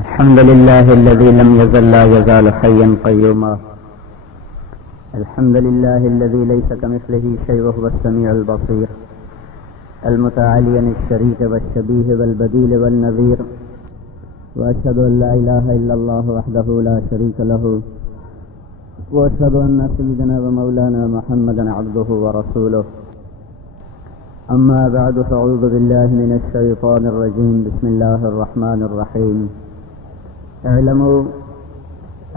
الحمد لله الذي لم يزل لا يزال حيا قيوما. الحمد لله الذي ليس كمثله شيء وهو السميع البصير المتعالي عن الشريك والشبيه والبديل والنذير. وأشهد أن لا إله إلا الله وحده لا شريك له، وأشهد أن سيدنا ومولانا محمدا عبده ورسوله. أما بعد، فأعوذ بالله من الشيطان الرجيم. بسم الله الرحمن الرحيم. اعلموا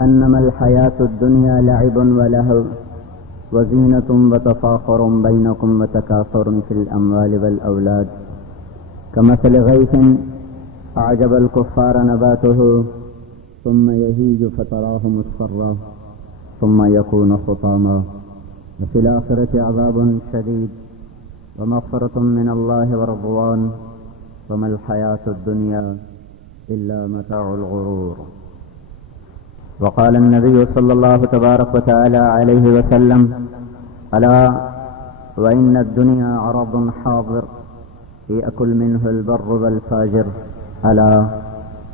أنما الحياة الدنيا لعب ولهو وزينة وتفاخر بينكم وتكاثر في الأموال والأولاد كمثل غيث أعجب الكفار نباته ثم يهيج فتراه مصفرا ثم يكون حطاما وفي الآخرة عذاب شديد ومغفرة من الله ورضوان وما الحياة الدنيا إلا متاع الغرور. وقال النبي صلى الله تبارك وتعالى عليه وسلم: ألا وإن الدنيا عرض حاضر يأكل منه البر والفاجر، ألا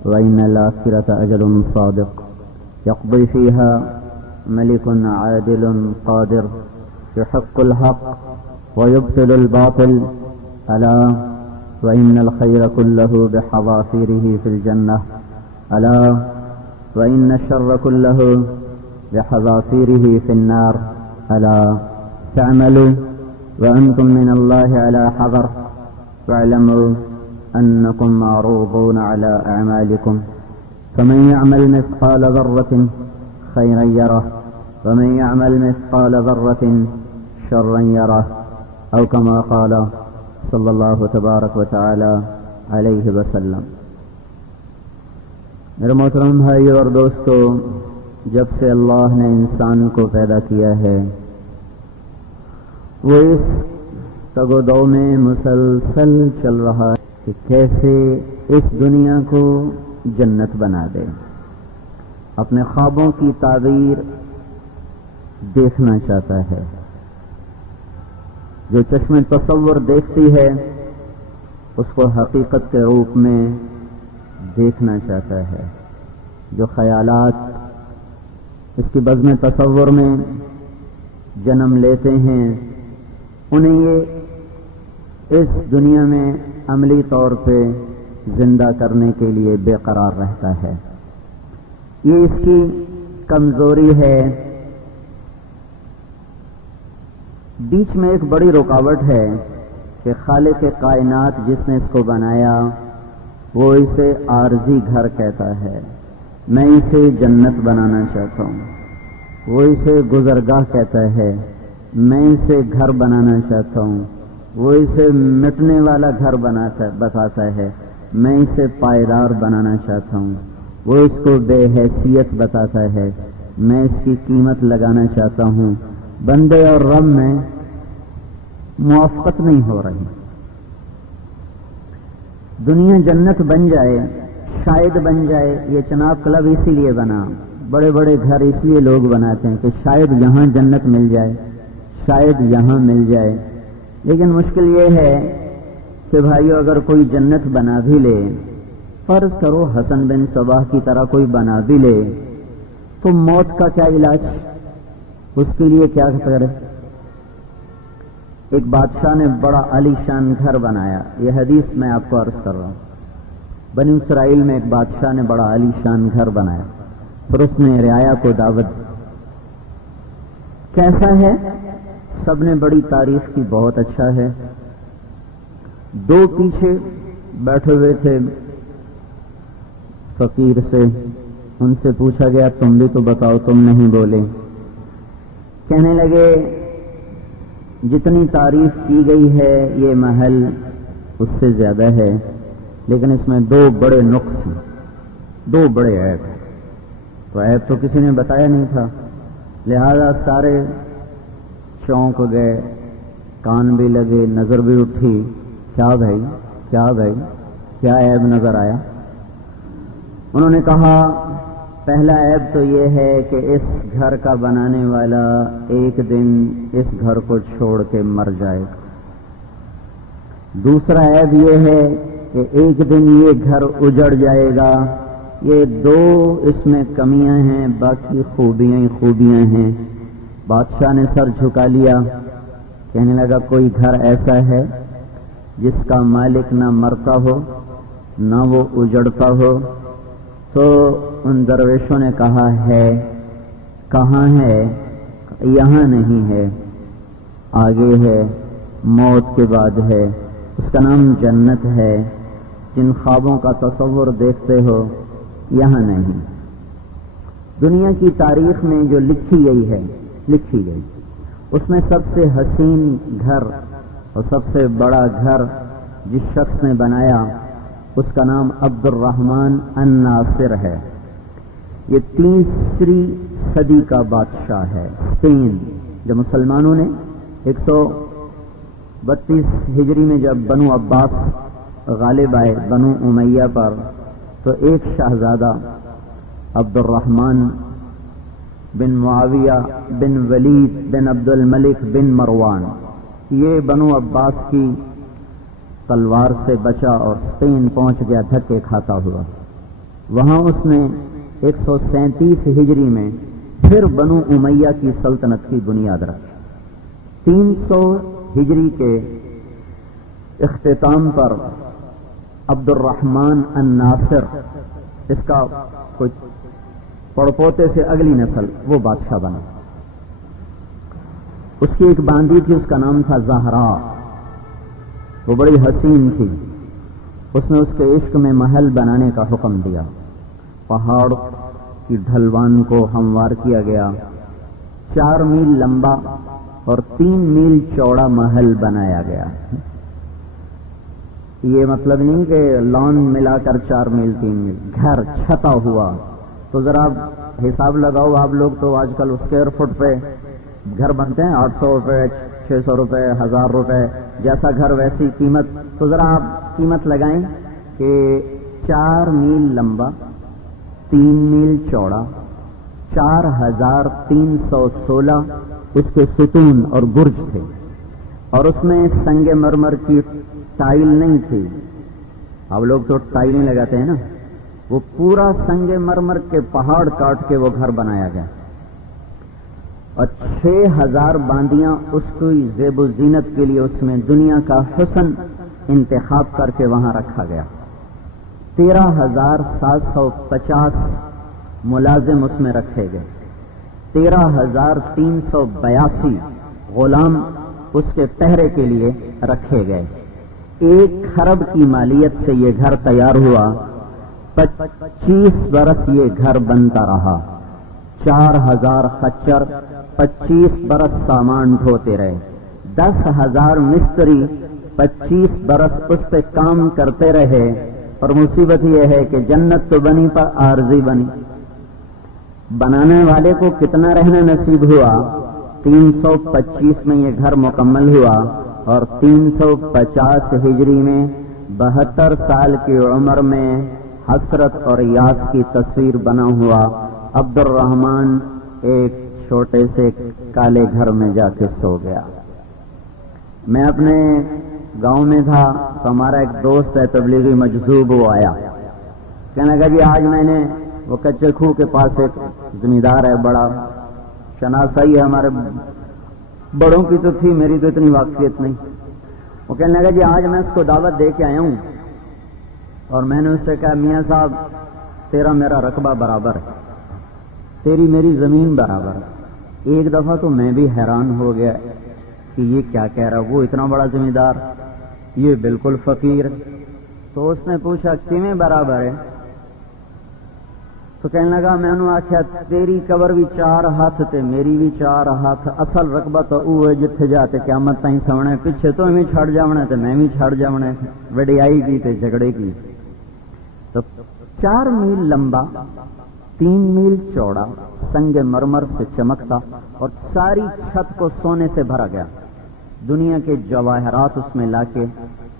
وإن الآخرة أجل صادق يقضي فيها ملك عادل قادر يحق الحق ويبطل الباطل، ألا وإن الخير كله بحظافيره في الجنة، ألا وإن الشر كله بحظافيره في النار، ألا تعملوا وأنتم من الله على حذر واعلموا أنكم معروضون على أعمالكم، فمن يعمل مثقال ذرة خيرا يره ومن يعمل مثقال ذرة شرا يره، أو كما قال صلی اللہ تبارک و تعالی علیہ وسلم. میرے محترم بھائیو اور دوستو، جب سے اللہ نے انسان کو پیدا کیا ہے وہ اس تگ و دو میں مسلسل چل رہا ہے کہ کیسے اس دنیا کو جنت بنا دے. اپنے خوابوں کی تعبیر دیکھنا چاہتا ہے. جو چشم تصور دیکھتی ہے اس کو حقیقت کے روپ میں دیکھنا چاہتا ہے. جو خیالات اس کی بزم تصور میں جنم لیتے ہیں انہیں یہ اس دنیا میں عملی طور پہ زندہ کرنے کے لیے بے قرار رہتا ہے. یہ اس کی کمزوری ہے. بیچ میں ایک بڑی رکاوٹ ہے کہ خالق کائنات جس نے اس کو بنایا وہ اسے عارضی گھر کہتا ہے. میں اسے جنت بنانا چاہتا ہوں. وہ اسے گزرگاہ کہتا ہے. میں اسے گھر بنانا چاہتا ہوں. وہ اسے مٹنے والا گھر بتاتا ہے. میں اسے پائیدار بنانا چاہتا ہوں. وہ اس کو بے حیثیت بتاتا ہے. میں اس کی قیمت لگانا چاہتا ہوں. بندے اور رب میں موافقت نہیں ہو رہی. دنیا جنت بن جائے، شاید بن جائے. یہ چناب کلب اسی لیے بنا، بڑے بڑے گھر اس لیے لوگ بناتے ہیں کہ شاید یہاں جنت مل جائے، شاید یہاں مل جائے. لیکن مشکل یہ ہے کہ بھائیو اگر کوئی جنت بنا بھی لے، فرض کرو حسن بن صباح کی طرح کوئی بنا بھی لے، تو موت کا کیا علاج؟ اس کے لیے کیا کرے؟ ایک بادشاہ نے بڑا عالی شان گھر بنایا. یہ حدیث میں آپ کو عرض کر رہا ہوں. بنی اسرائیل میں ایک بادشاہ نے بڑا عالی شان گھر بنایا. پھر اس نے رعایا کو دعوت دی. کیسا ہے؟ سب نے بڑی تعریف کی، بہت اچھا ہے. دو پیچھے بیٹھے ہوئے تھے فقیر سے، ان سے پوچھا گیا تم بھی تو بتاؤ، تم نہیں بولے. کہنے لگے جتنی تعریف کی گئی ہے یہ محل اس سے زیادہ ہے، لیکن اس میں دو بڑے نقص ہیں، دو بڑے عیب ہیں. تو عیب تو کسی نے بتایا نہیں تھا، لہذا سارے چونک گئے، کان بھی لگے، نظر بھی اٹھی. کیا بھائی، کیا بھائی، کیا عیب نظر آیا؟ انہوں نے کہا پہلا عیب تو یہ ہے کہ اس گھر کا بنانے والا ایک دن اس گھر کو چھوڑ کے مر جائے. دوسرا عیب یہ ہے کہ ایک دن یہ گھر اجڑ جائے گا، یہ دو اس میں کمیاں ہیں، باقی خوبیاں ہی خوبیاں ہیں۔ بادشاہ نے سر جھکا لیا، کہنے لگا کوئی گھر ایسا ہے جس کا مالک نہ مرتا ہو نہ وہ اجڑتا ہو؟ تو ان درویشوں نے کہا ہے۔ کہاں ہے؟ یہاں نہیں ہے، آگے ہے، موت کے بعد ہے، اس کا نام جنت ہے۔ جن خوابوں کا تصور دیکھتے ہو یہاں نہیں۔ دنیا کی تاریخ میں جو لکھی گئی اس میں سب سے حسین گھر اور سب سے بڑا گھر جس شخص نے بنایا اس کا نام عبد الرحمن الناصر ہے۔ یہ 3 صدی کا بادشاہ ہے۔ اسپین، جب مسلمانوں نے 132 ہجری میں جب بنو عباس غالب آئے بنو امیہ پر، تو ایک شہزادہ عبد الرحمن بن معاویہ بن ولید بن عبد الملک بن مروان، یہ بنو عباس کی تلوار سے بچا اور اسپین پہنچ گیا دھکے کھاتا ہوا۔ وہاں اس نے 137 ہجری میں پھر بنو امیہ کی سلطنت کی بنیاد رکھی۔ 300 ہجری کے اختتام پر عبد الرحمن الناصر، اس کا کوئی پڑپوتے سے اگلی نسل، وہ بادشاہ بنا۔ اس کی ایک باندی تھی، اس کا نام تھا زہرا، وہ بڑی حسین تھی۔ اس نے اس کے عشق میں محل بنانے کا حکم دیا۔ پہاڑ کی ڈھلوان کو ہموار کیا گیا، 4 میل لمبا اور 3 میل چوڑا محل بنایا گیا۔ یہ مطلب نہیں کہ لان ملا کر 4 میل 3 میل، گھر چھتا ہوا۔ تو ذرا حساب لگاؤ، آپ لوگ تو آج کل اسکوائر فٹ پہ گھر بنتے ہیں، 800 روپے، 600 روپے، 1000 روپے، جیسا گھر ویسی قیمت۔ تو ذرا آپ قیمت لگائیں کہ 4 میل لمبا، 3 میل چوڑا، 4316 اس کے ستون اور برج تھے، اور اس میں سنگ مرمر کی ٹائل نہیں تھی۔ اب لوگ تو ٹائل نہیں لگاتے ہیں نا، وہ پورا سنگ مرمر کے پہاڑ کاٹ کے وہ گھر بنایا گیا، اور 6000 باندیاں اس کی زیب و زینت کے لیے اس میں دنیا کا حسن انتخاب کر کے وہاں رکھا گیا۔ 13750 ملازم اس میں رکھے گئے، 13382 غلام اس کے پہرے کے لیے رکھے گئے۔ 1 خرب کی مالیت سے یہ گھر تیار ہوا۔ 25 برس یہ گھر بنتا رہا، 4000 خچر 25 برس سامان ڈھوتے رہے، 10,000 مستری 25 برس اس پہ کام کرتے رہے۔ اور مصیبت یہ ہے کہ جنت تو بنی پر عارضی بنی۔ بنانے والے کو کتنا رہنا نصیب ہوا؟ 325 میں یہ گھر مکمل ہوا، اور 350 ہجری میں 72 سال کی عمر میں حسرت اور یاس کی تصویر بنا ہوا عبد الرحمن ایک چھوٹے سے کالے گھر میں جا کے سو گیا۔ میں اپنے گاؤں میں تھا تو ہمارا ایک دوست ہے تبلیغی مجذوب، وہ آیا، کہنے لگا جی آج میں نے وہ کچے کھو کے پاس ایک زمیندار ہے، بڑا شناسائی ہے، ہمارے بڑوں کی تو تھی، میری تو اتنی واقفیت نہیں۔ وہ کہنے لگا جی آج میں اس کو دعوت دے کے آیا ہوں، اور میں نے اس سے کہا میاں صاحب تیرا میرا رقبہ برابر ہے، تیری میری زمین برابر ہے۔ ایک دفعہ تو میں بھی حیران ہو گیا کہ یہ کیا کہہ رہا، وہ اتنا بڑا زمیندار، یہ بالکل فقیر۔ تو اس نے پوچھا کیویں برابر ہے؟ تو کہنے لگا میں نے آخیا تیری قبر بھی 4 ہاتھ تے میری بھی 4 ہاتھ، اصل رقبہ تو وہ ہے جتھے جا تے قیامت تائیں سونا ہے، پیچھے تو میں چھڑ جاونا تے میں بھی چھڑ جاونا ہے، وڈیائی کی تے جھگڑے کی۔ تو 4 میل لمبا، 3 میل چوڑا، سنگ مرمر سے چمکتا، اور ساری چھت کو سونے سے بھرا گیا، دنیا کے جواہرات اس میں لا کے،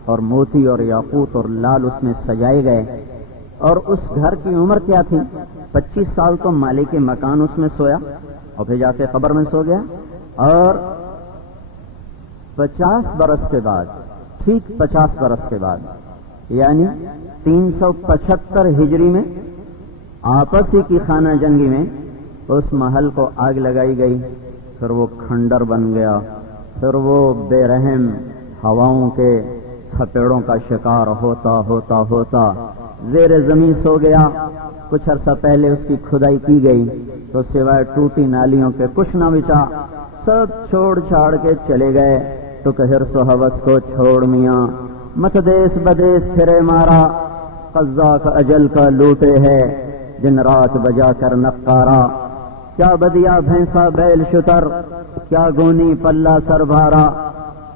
اور موتی اور یاقوت اور لال اس میں سجائے گئے۔ اور اس گھر کی عمر کیا تھی؟ 25 سال تو مالک مکان اس میں سویا، اور پھر جا کے قبر میں سو گیا، اور 50 برس کے بعد، ٹھیک 50 برس کے بعد، یعنی 375 ہجری میں آپس ہی کی خانہ جنگی میں اس محل کو آگ لگائی گئی، پھر وہ کھنڈر بن گیا، پھر وہ بے رحم ہواؤں کے تھپیڑوں کا شکار ہوتا ہوتا ہوتا زیر زمین سو گیا۔ کچھ عرصہ پہلے اس کی کھدائی کی گئی تو سوائے ٹوٹی نالیوں کے کچھ نہ بچا، سب چھوڑ چھاڑ کے چلے گئے۔ تو کہ حرص و ہوس کو چھوڑ میاں، مت دیس بدیس پھرے مارا، قزاق اجل کا لوٹے ہے دن رات بجا کر نقارا۔ کیا بدیا بھینسا بیل شتر، کیا گونی پلہ سر بھارا،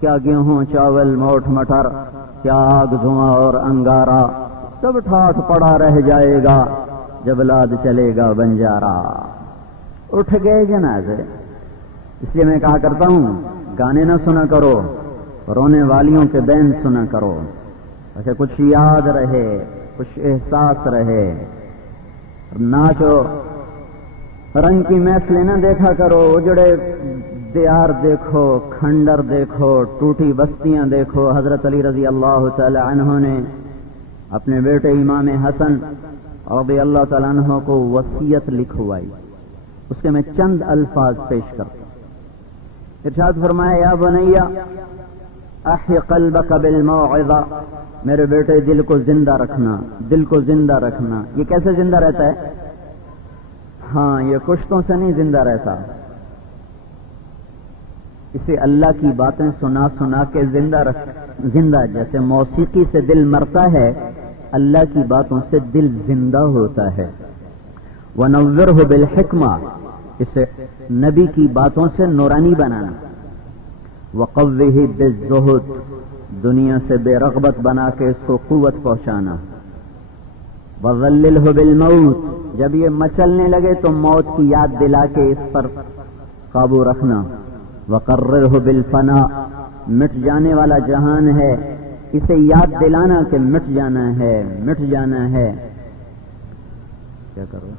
کیا گیہوں چاول موٹ مٹر، کیا آگ دھواں اور انگارا، سب ٹھاٹ پڑا رہ جائے گا جب لاد چلے گا بنجارا۔ اٹھ گئے جنازے۔ اس لیے میں کہا کرتا ہوں گانے نہ سنا کرو، رونے والیوں کے بین سنا کرو، تاکہ کچھ یاد رہے، کچھ احساس رہے۔ ناچو، رنگ کی محفلیں نہ دیکھا کرو، اجڑے دیار دیکھو، کھنڈر دیکھو، ٹوٹی بستیاں دیکھو۔ حضرت علی رضی اللہ تعالی عنہ نے اپنے بیٹے امام حسن رضی اللہ تعالی عنہ کو وصیت لکھوائی، اس کے میں چند الفاظ پیش کرتا ہوں۔ ارشاد فرمایا، یا بنیا احی قلبک بالموعظہ، میرے بیٹے دل کو زندہ رکھنا، دل کو زندہ رکھنا۔ یہ کیسے زندہ رہتا ہے؟ ہاں، یہ کشتوں سے نہیں زندہ رہتا، اسے اللہ کی باتیں سنا سنا کے زندہ جیسے موسیقی سے دل مرتا ہے، اللہ کی باتوں سے دل زندہ ہوتا ہے۔ وَنَوِّرْهُ بِالْحِکْمَةِ، اسے نبی کی باتوں سے نورانی بنانا۔ وَقَوِّهِ بِالزُّهْدِ، دنیا سے بے رغبت بنا کے اس کو قوت پہنچانا۔ وَظَلِّلْهُ بِالْمَوْتِ، جب یہ مچلنے لگے تو موت کی یاد دلا کے اس پر قابو رکھنا۔ وَقَرِّرْهُ بِالْفَنَاءِ، مٹ جانے والا جہان ہے، اسے یاد دلانا کہ مٹ جانا ہے، مٹ جانا ہے۔ کیا کرو